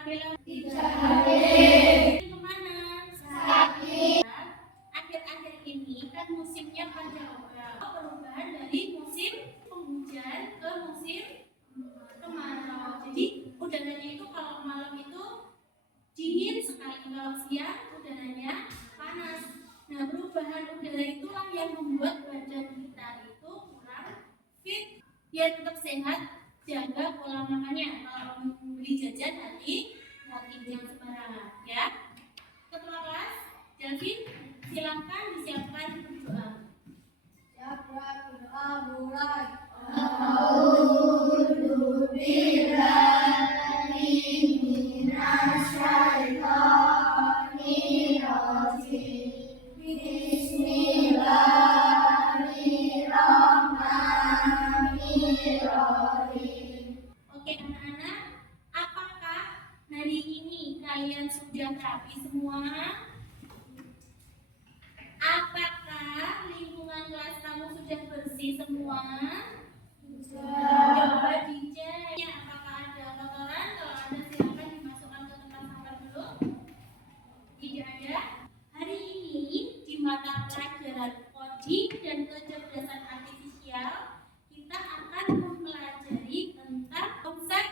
Tidak hadir. Kemana? Sakit. Akhir-akhir ini kan musimnya pancaroba. Perubahan dari musim penghujan ke musim kemarau. Jadi udaranya itu kalau malam itu dingin sekali, kalau siang udaranya panas. Nah, perubahan udara itulah yang membuat badan kita itu kurang fit. Biar tetap sehat, jaga pola makannya. Kalau beli jajan nanti yang sembarangan, ya. Ketua kelas, Jalvin, silakan disiapkan berdoa. Siapa berdoa mulai. Oke anak-anak, apakah hari ini kalian sudah rapi semua? Apakah lingkungan kelas kamu sudah bersih semua? Coba dicek ya, apakah ada kotoran? Kalau ada silakan dimasukkan ke tempat sampah dulu. Tidak ada. Hari ini di mata pelajaran coding dan kecerdasan artifisial kita akan mempelajari tentang konsep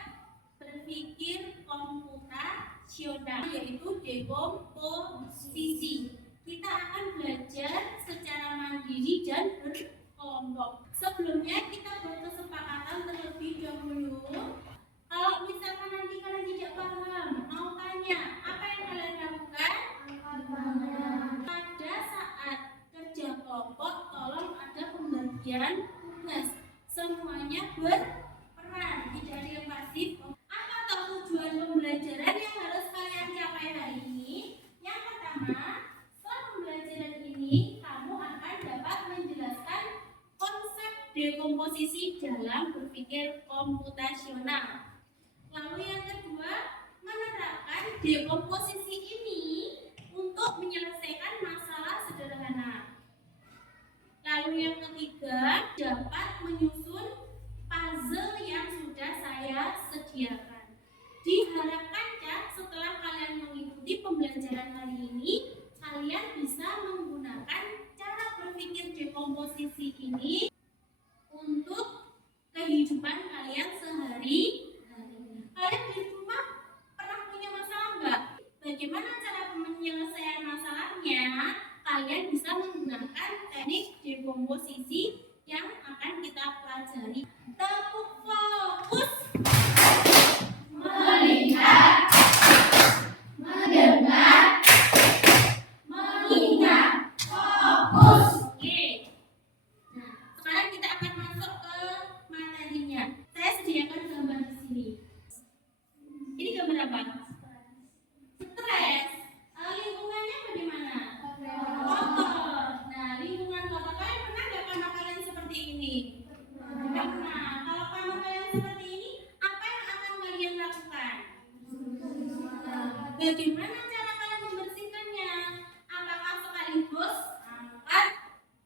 berpikir komputasional, yaitu dekomposisi. Kita akan belajar secara mandiri dan berkelompok. Sebelumnya kita buat kesepakatan terlebih dahulu. Kalau misalkan nanti kalian tidak paham, mau tanya, apa yang kalian lakukan? Pada saat kerja kelompok, tolong ada pembagian tugas. Semuanya berperan, tidak ada yang pasif. Apa tujuan pembelajaran yang harus kalian capai hari ini? Yang pertama, setelah pembelajaran ini, kamu akan dapat menjelaskan konsep dekomposisi dalam berpikir komputasional. Lalu yang kedua, menerapkan dekomposisi ini untuk menyelesaikan masalah sederhana. Lalu yang ketiga, dapat menyusun puzzle yang sudah saya sediakan. Diharapkan ya, setelah kalian mengikuti pembelajaran hari ini, kalian bisa menggunakan cara berpikir dekomposisi ini untuk kehidupan kalian sehari-hari. Kalian di rumah pernah punya masalah nggak? Bagaimana cara penyelesaian masalahnya? Kalian bisa menggunakan teknik dekomposisi yang akan kita pelajari. Tepuk fokus. Melihat, mendengar, mengingat. Fokus. Oke. Nah, sekarang kita akan masuk ke materinya. Saya sediakan gambar di sini. Ini gambar apa? Stres. Lingkungannya bagaimana? Kotor. Nah, lingkungan kotor, kalian pernah nggak kamar kalian seperti ini? Pernah. Kalau kamar kalian seperti ini, apa yang akan kalian lakukan? Bagaimana cara kalian membersihkannya? Apakah sekaligus angkat,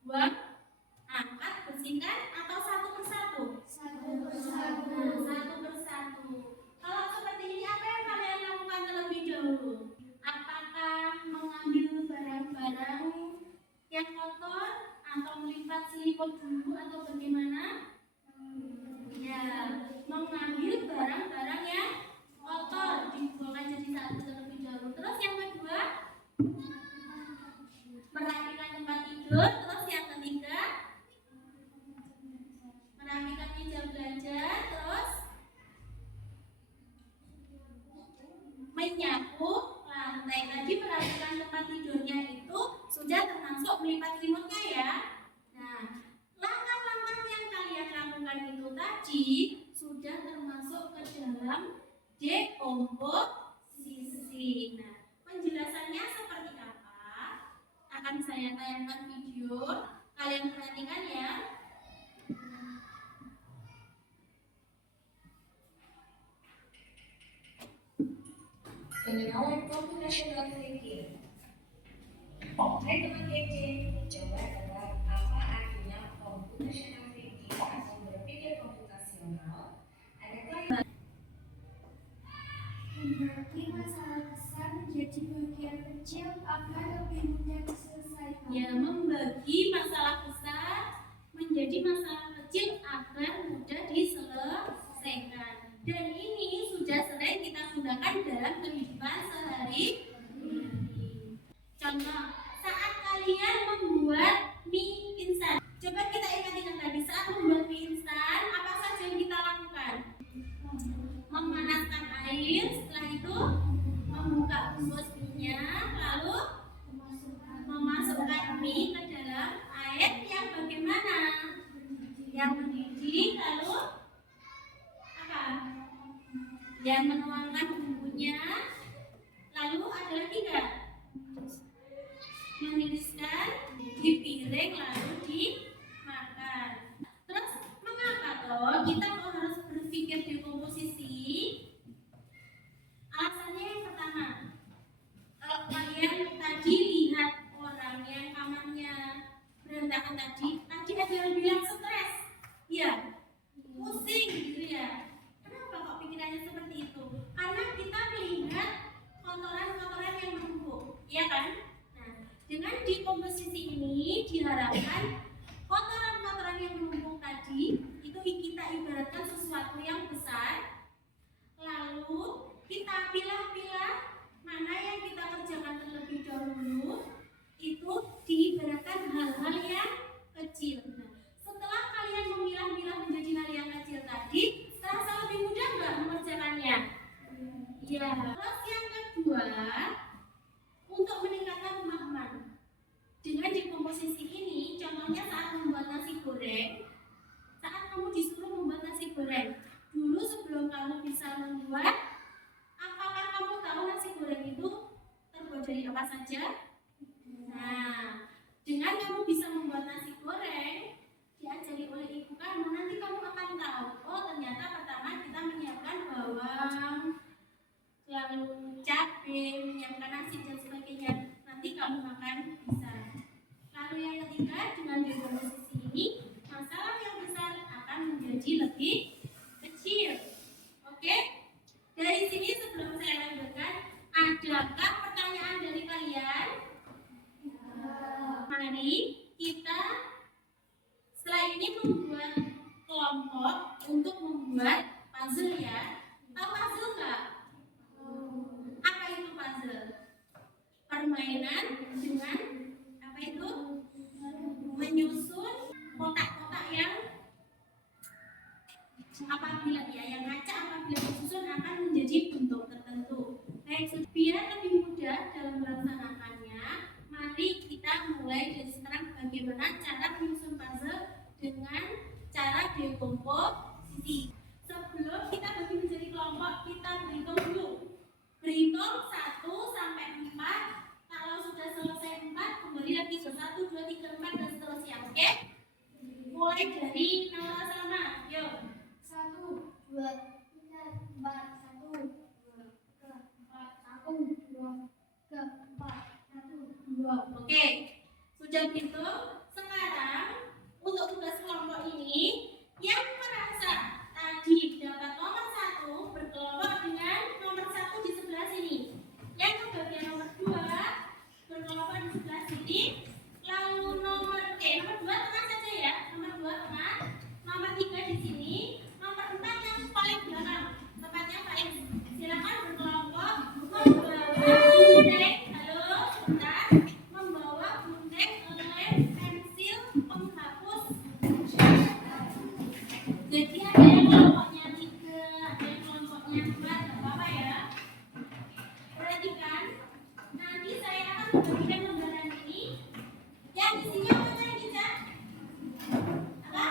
buang, angkat, bersihkan, atau satu persatu? Satu persatu. Kalau seperti ini, apa yang kalian lakukan terlebih dahulu? Apakah mengambil barang-barang yang kotor atau melipat selimut dulu atau bagaimana? Ya, mengambil barang-barang yang kotor dibuang jadi satu terlebih dahulu. Terus yang kedua, merapikan tempat tidur. Terus yang ketiga, merapikan meja belajar. Terus menyapu lantai. Tadi merapikan tempat tidurnya itu sudah termasuk melipat selimutnya ya. Nah, langkah-langkah yang kalian lakukan itu tadi sudah termasuk ke dalam dekomposisi. Nah, penjelasannya seperti apa? Akan saya tayangkan video. Kalian perhatikan ya. Pengenalan computational thinking. Hai teman kece, coba tebak apa artinya computational thinking atau berpikir komputasional? Adakah yang kecil agar lebih mudah diselesaikan. Ya, membagi masalah besar menjadi masalah kecil agar mudah diselesaikan. Dan ini sudah sering kita gunakan dalam kehidupan sehari-hari. Contoh, saat kalian membuat mie instan. Coba kita ingat tadi, saat membuat mie instan, apa saja yang kita lakukan? Memanaskan air, setelah itu membuka bungkus mie-nya, lalu memasukkan mie ke dalam air yang bagaimana? Yang mendidih, lalu apa? Yang menuangkan bumbunya, lalu ada lagi nggak? Meniriskan di piring lalu dimakan. Terus mengapa toh kita kok harus berpikir dekomposisi? Alasannya yang pertama, kalau kalian tadi lihat orang yang kamarnya berantakan tadi ada yang bilang stres, ya, pusing gitu ya. Kenapa kok pikirannya seperti itu? Karena kita melihat kotoran-kotoran yang menumpuk, ya kan? Dengan dekomposisi ini diharapkan kotoran-kotoran yang menumpuk tadi itu kita ibaratkan sesuatu yang besar, lalu kita pilah-pilah mana yang kita kerjakan terlebih dahulu, itu diibaratkan hal-hal yang kecil. Setelah kalian memilah-milah menjadi hal yang kecil tadi, terasa lebih mudah nggak mengerjakannya? Ya. Terus yang kedua, untuk meningkatkan pemahaman. Dengan dekomposisi ini, contohnya saat membuat nasi goreng, saat kamu disuruh membuat nasi goreng, dulu sebelum kamu bisa membuat, apakah kamu tahu nasi goreng itu terbuat dari apa saja? Nah, dengan kamu bisa membuat nasi goreng, diajari oleh ibu kamu, nanti kamu akan tahu, oh ternyata pertama kita menyiapkan bawang, lalu cabai, menyiapkan nasi dan sebagainya. Nanti kamu makan bisa. Lalu yang ketiga, dengan dekomposisi ini, masalah yang besar akan menjadi lebih kecil. Oke? Dari sini sebelum saya lanjutkan, adakah pertanyaan dari kalian? Mari kita setelah ini membuat kelompok untuk membuat puzzle ya. Tahu puzzle nggak? Apa itu puzzle? Permainan dengan apa itu? Menyusun kotak-kotak yang apabila yang kaca apabila disusun akan menjadi bentuk tertentu. Baik, biar lebih mudah dalam melaksanakannya, mari kita mulai dari sekarang bagaimana cara menyusun puzzle dengan cara dekomposisi. Sebelum kita bagi menjadi kelompok, kita berhitung dulu. Berhitung 1 sampai 4. Kalau sudah selesai 4, kembali lagi ke 1, 2, 3, 4 dan seterusnya. Oke? Mulai dari Nala Salma. Yuk. 1, 2, 3, 4, 1, 2, 3, 4, 1, 2, 3, 4, 1, 2. Oke. Sudah gitu. Sekarang untuk tugas kelompok ini yang merasa tadi dapat nomor 1 berkelompok dengan nomor 1 di sebelah sini. Yang kebagian nomor 2 berkelompok di sebelah sini. Lalu nomor 2 tengah saja ya. Nomor 2 tengah. Nomor 3 di sini. Nomor 4 yang paling belakang. Tempatnya paling. Silakan berkelompok membawa gunting. Halo, sebentar. Membawa gunting, lem, pensil, penghapus. Jadi ada yang kelompoknya 3, ada yang kelompoknya 4, gak apa-apa ya. Perhatikan, nanti saya akan membagikan lembaran ini. Yang isinya apa tadi, Cak? Apa?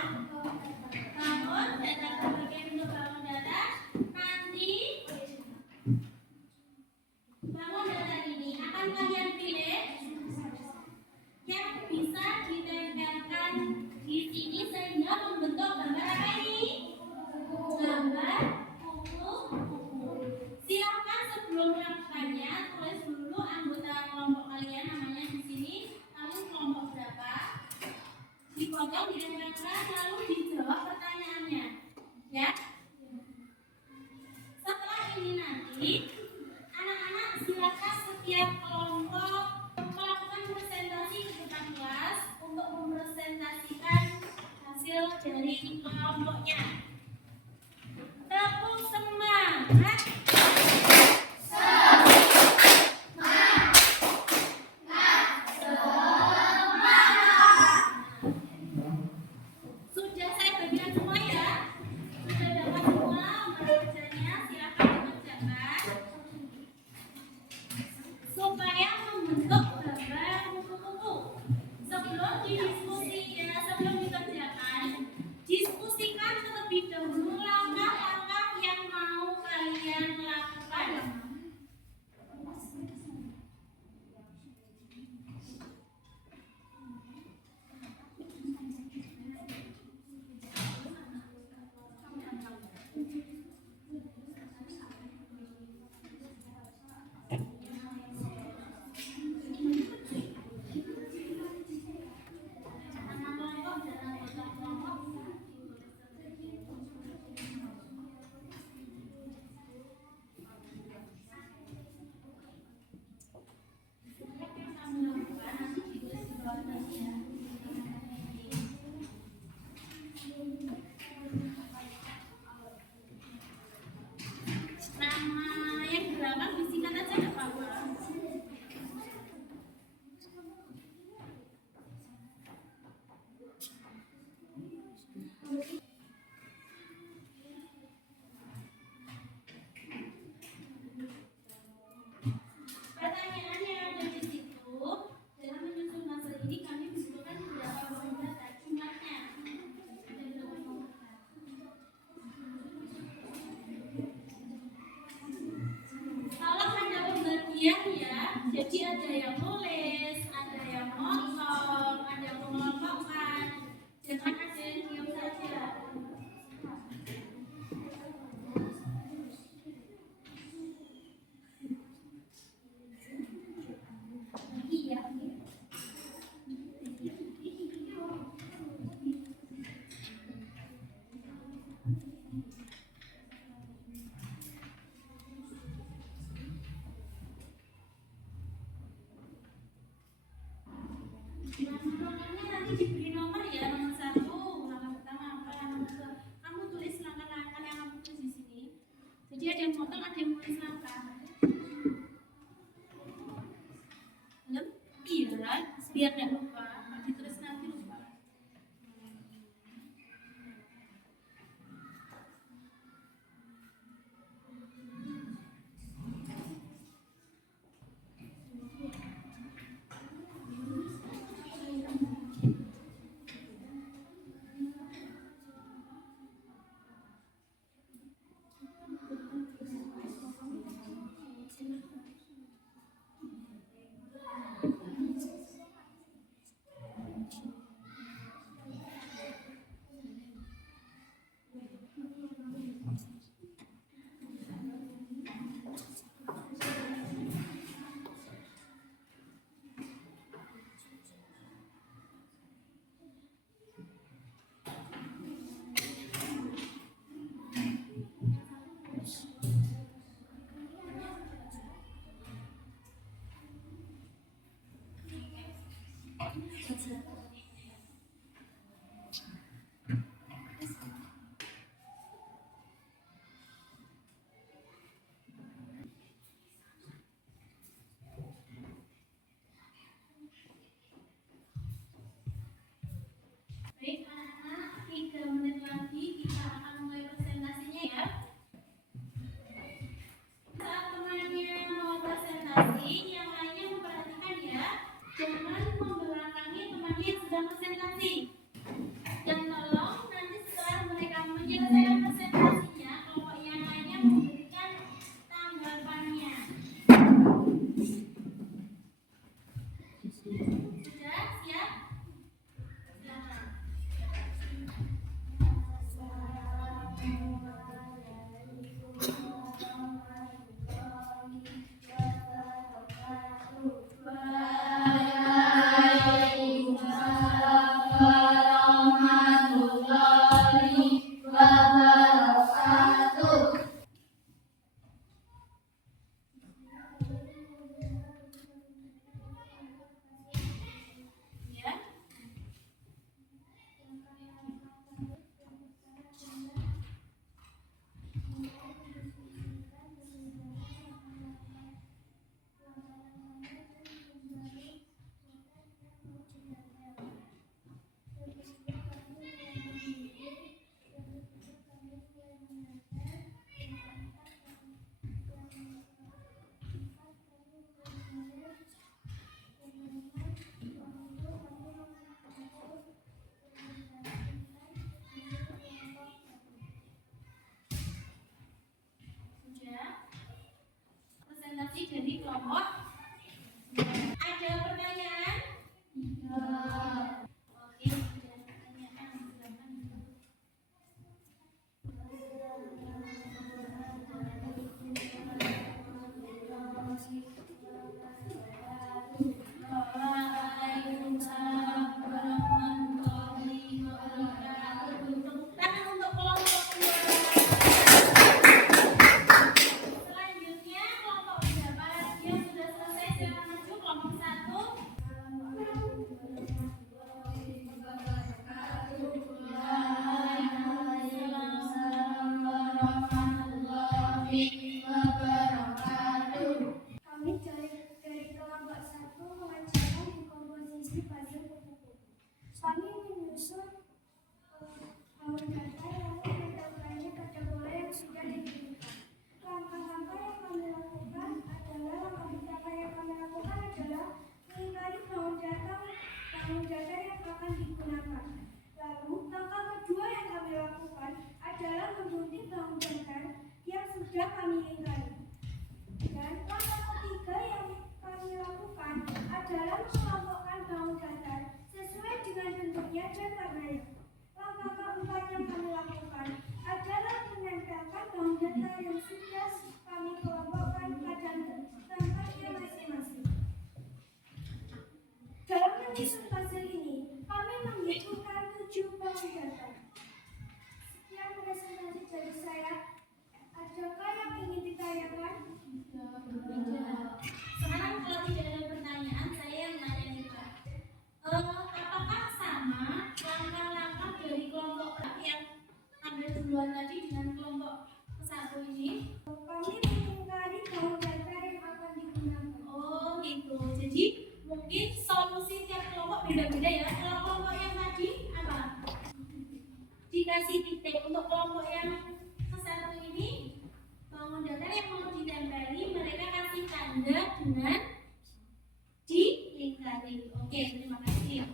Bangun, data berbagai bentuk bangun data. Nanti bangun data ini akan kalian pilih yang bisa ditempelkan di sini sehingga membentuk gambar apa ini? Gambar kupu-kupu. Silakan sebelum melakukannya tulis dulu anggota kelompok kalian namanya di sini, lalu kelompok berapa, dipotong, ditempelkan, lalu dijawab pertanyaannya, ya. Setelah ini nanti anak-anak silakan setiap kelompok semangat. Sudah saya bagikan semua ya. Sudah dapat semua membacanya, silakan dikerjakan supaya membentuk gambar kupu-kupu. Sebelum dikerjakan, diskusikan terlebih dahulu langkah-langkah yang mau kalian lakukan. Nama yang gerakan disingkat aja nggak apa-apa. Pertanyaan yang ada di situ, dalam menyusun masa ini kami membutuhkan beberapa bahan data jumlahnya. Kalau ada pembagian ya, jadi ada yang nulis, ada yang motong, ada yang mengelompokkan. Jangan ada yang diam saja. Iya. Nomornya nanti diberi nomor ya, nomor 1, langkah pertama apa, nomor 2. Kamu tulis langkah-langkah yang kamu tulis di sini. Jadi ada yang potong, ada yang tulis langkah. Belum? Iya, biar nggak lupa. Ditulis nanti lupa. Baik anak-anak, 3 menit lagi kita akan mulai presentasinya ya. Saat temannya mau presentasi, yang lainnya memperhatikan ya. Jangan membelakangi temannya yang sedang presentasi. Dan tolong nanti setelah mereka menyelesaikan presentasinya, kelompok yang lainnya memberikan tanggapannya. Sudah siap? Silakan. kelompok. Ada pertanyaan? Oke, ada pertanyaan. Waalaikumsalam warahmatullahi wabarakatuh. Tepuk tangan untuk kelompok 2. Selanjutnya kelompok berapa yang sudah selesai? Silakan maju. Kelompok 1. Kami dari kelompok 1 mengerjakan komposisi puzzle buku. Kami menyusun bangun data yang menetapkannya kategori yang sudah diberikan. Langkah-langkah yang kami lakukan adalah mengingkari bangun data yang akan digunakan. Lalu langkah kedua yang kami lakukan adalah menggunting bangun data yang sudah kami ingkari. Dan langkah ketiga yang kami lakukan adalah mengelompokkan bangun data sesuai dengan bentuknya dan warnanya. Langkah keempat yang kami lakukan adalah menempelkan bangun data yang sudah kami kelompokkan pada tempatnya masing-masing. Dalam menyusun puzzle ini, kami membutuhkan 7 bangun data. Sekian presentasi dari saya. Adakah yang ingin ditanyakan? Sekarang kalau tidak ada pertanyaan, saya yang nanya juga. Apakah sama langkah-langkah dari kelompok yang ambil duluan tadi dengan kelompok satu ini? Kami mengingkari bangun data yang akan digunakan. Oh gitu. Jadi mungkin solusi tiap kelompok beda-beda ya. Kalau kelompok yang tadi apa? Dikasih titik. Untuk kelompok yang satu ini, bangun data yang mau ditempeli, mereka kasih tanda dengan dilingkari. Oke, terima kasih.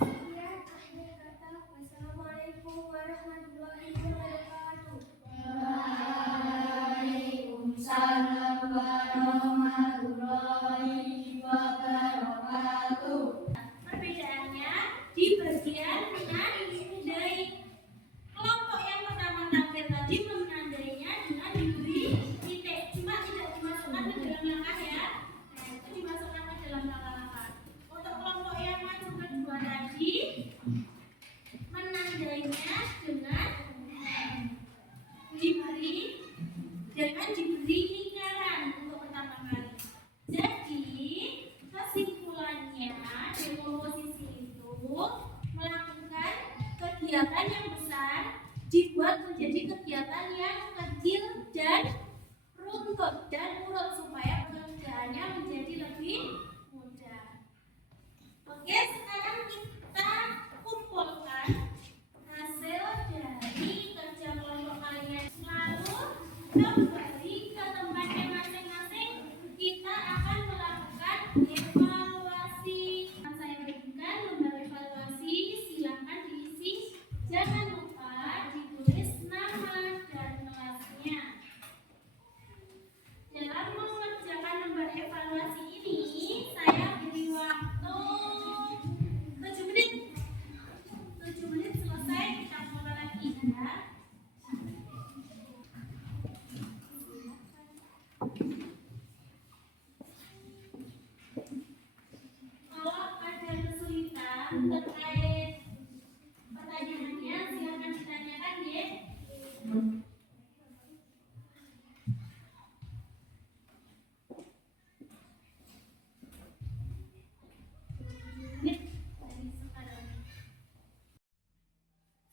Sekian akhir kata. Wassalamualaikum warahmatullahi wabarakatuh. Waalaikumsalam warahmatullahi wabarakatuh. Perbedaannya di bagian menandai. Kelompok yang pertama tampil tadi menandainya dengan diberi titik, cuma tidak dimasukkan ke dalam langkah ya. Nah, itu dimasukkan ke dalam langkah-langkah. Untuk kelompok yang maju kedua tadi menandainya dengan diberi lingkaran untuk pertama kali. Jadi kesimpulannya dekomposisi itu melakukan kegiatan yang besar dibuat menjadi kegiatan yang kecil dan runtut dan urut supaya pekerjaannya menjadi lebih mudah. Oke, sekarang kita kumpulkan hasil dari kerja kelompok kalian. Lalu kembali ke tempatnya masing-masing, kita akan melakukan evaluasi. Saya berikan lembar evaluasi, silakan diisi. Jangan lupa ditulis nama dan kelasnya. Dalam mengerjakan lembar evaluasi ini, saya beri waktu 7 menit. 7 menit selesai, kita mulai lagi ya. Kalau ada kesulitan terkait pertanyaannya, silakan ditanyakan ya.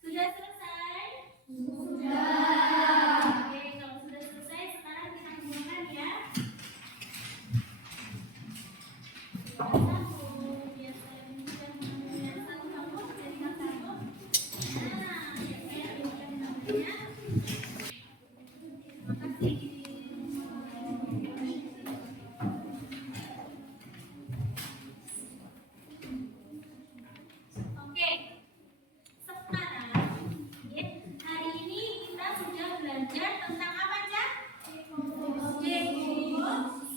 Sudah selesai? Sudah. Oke, kalau sudah selesai, sekarang kita gunakan ya. Biar saya mudah mengambil satu kamu jadikan satu. Nah, ya saya berikan namanya. Terima kasih. Oke. Sekarang, ya, hari ini kita sudah belajar tentang apa aja? Dekomposisi.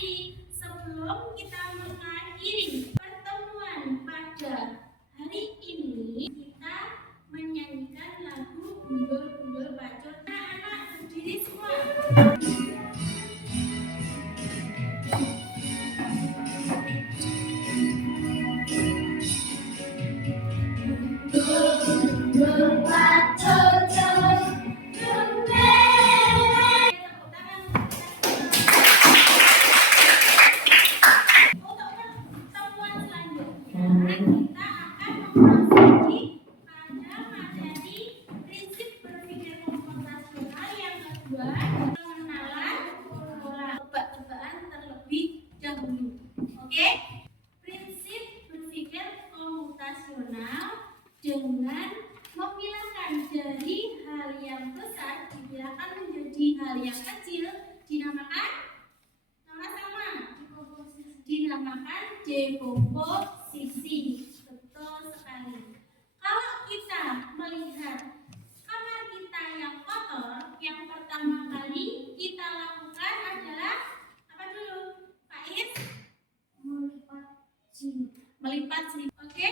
kasih. Sebelum kita mengakhiri pertemuan pada hari ini, kita menyanyikan lagu Gundul-Gundul Bacot. Anak-anak berdiri semua. Untuk pertemuan selanjutnya, kita akan memasuki pada materi prinsip berpikir komputasional yang kedua, pengenalan pola tebak-tebakan terlebih dahulu. Oke? Prinsip berpikir komputasional dengan memilahkan dari hal yang besar dipilahkan menjadi hal yang kecil dinamakan dinamakan dekomposisi. Betul sekali. Kalau kita melihat kamar kita yang kotor, yang pertama kali kita lakukan adalah apa dulu, Pak Is? Melipat selimut. Oke?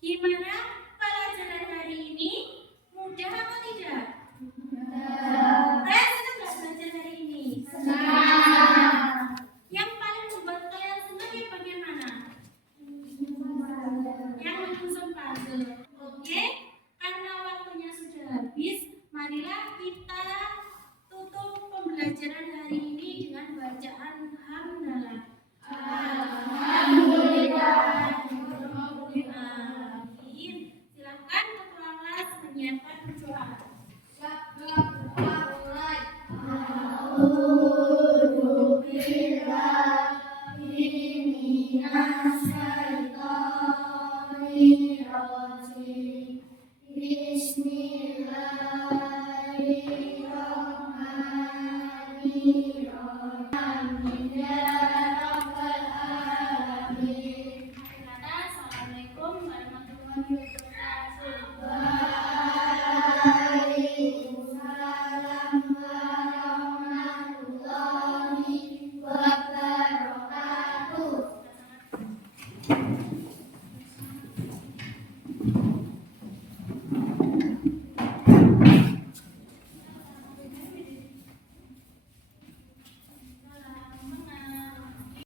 Gimana pelajaran hari ini? Mudah atau tidak? Kalian senang nggak belajar hari ini? Yang paling membuat kalian senang yang bagian mana? Yang menyusun puzzle. Oke? Karena waktunya sudah habis, marilah kita tutup pembelajaran hari ini dengan bacaan hamdalah. Silakan ketua kelas menyiapkan doa. Assalamualaikum warahmatullahi wabarakatuh.